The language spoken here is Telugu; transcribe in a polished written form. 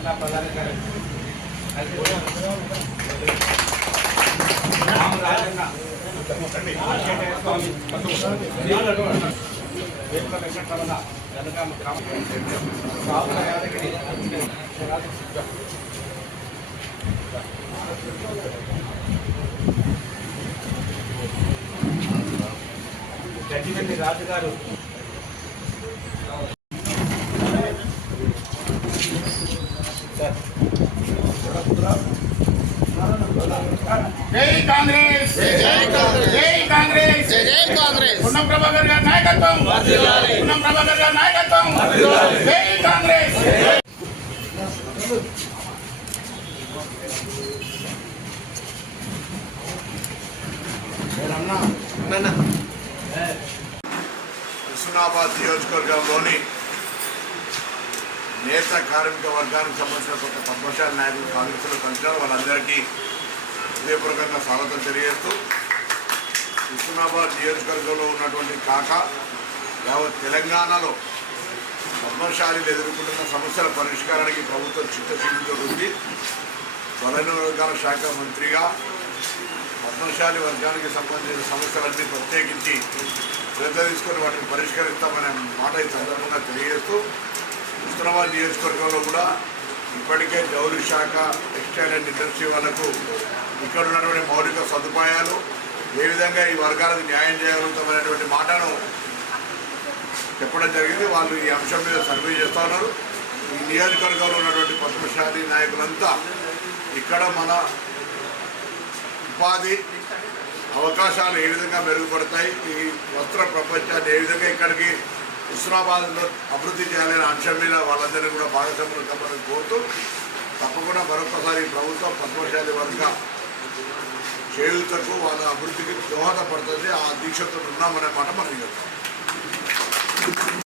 జిల్లా ప్రధాన కార్యదర్శి రాజన్న స్వామి వేపుల వెంకటరమణ జనగామ గ్రామ రావుల యాదగిరి గడ్డివెల్లి రాజుగారు జై కాంగ్రెస్ జై కాంగ్రెస్ జై కాంగ్రెస్ జై కాంగ్రెస్ పున్నం ప్రభాకర్ గారి నాయకత్వం పున్నం ప్రభాకర్ గారి నాయకత్వం జై కాంగ్రెస్ హుస్నాబాద్ నియోజకవర్గంలోని నేత కార్మిక వర్గానికి సంబంధించిన కొంత పద్మశాలి నాయకులు కాంగ్రెస్లో కలిశారు. వాళ్ళందరికీ హృదయపూర్వకంగా స్వాగతం తెలియజేస్తూ హుస్నాబాద్ నియోజకవర్గంలో ఉన్నటువంటి కాక యావత్ తెలంగాణలో పద్మశాలీలు ఎదుర్కొంటున్న సమస్యల పరిష్కారానికి ప్రభుత్వం చిత్తశుద్ధితో ఉంది. బలైన వర్గాల శాఖ మంత్రిగా పద్మశాలి వర్గానికి సంబంధించిన సమస్యలన్నీ ప్రత్యేకించి శ్రద్ధ తీసుకొని వాటిని పరిష్కరిస్తామనే మాట ఈ సందర్భంగా తెలియజేస్తూ హుస్నాబాద్ నియోజకవర్గంలో కూడా ఇప్పటికే జౌళి శాఖ, టెక్స్టైల్ అండ్ ఇండస్ట్రీ వాళ్లకు ఇక్కడ ఉన్నటువంటి మౌలిక సదుపాయాలు ఏ విధంగా ఈ వర్గాలకు న్యాయం చేయగలుగుతామనేటువంటి మాటను చెప్పడం జరిగింది. వాళ్ళు ఈ అంశం మీద సర్వే చేస్తూ ఉన్నారు. ఈ నియోజకవర్గంలో ఉన్నటువంటి పద్మశాలి నాయకులంతా ఇక్కడ మన ఉపాధి అవకాశాలు ఏ విధంగా మెరుగుపడతాయి, ఈ వస్త్ర ప్రపంచాన్ని ఏ విధంగా ఇక్కడికి హుస్నాబాద్లో అభివృద్ధి చేయాలనే అంశం మీద వాళ్ళందరినీ కూడా భాగస్వాములు కావాలని కోరుతూ తప్పకుండా మరొకసారి ప్రభుత్వం పద్మశాలి వర్గ చేయూతకు వాళ్ళ అభివృద్ధికి దోహదపడుతుంది. ఆ దీక్షతో ఉన్నామనే మాట మనం చెప్తాం.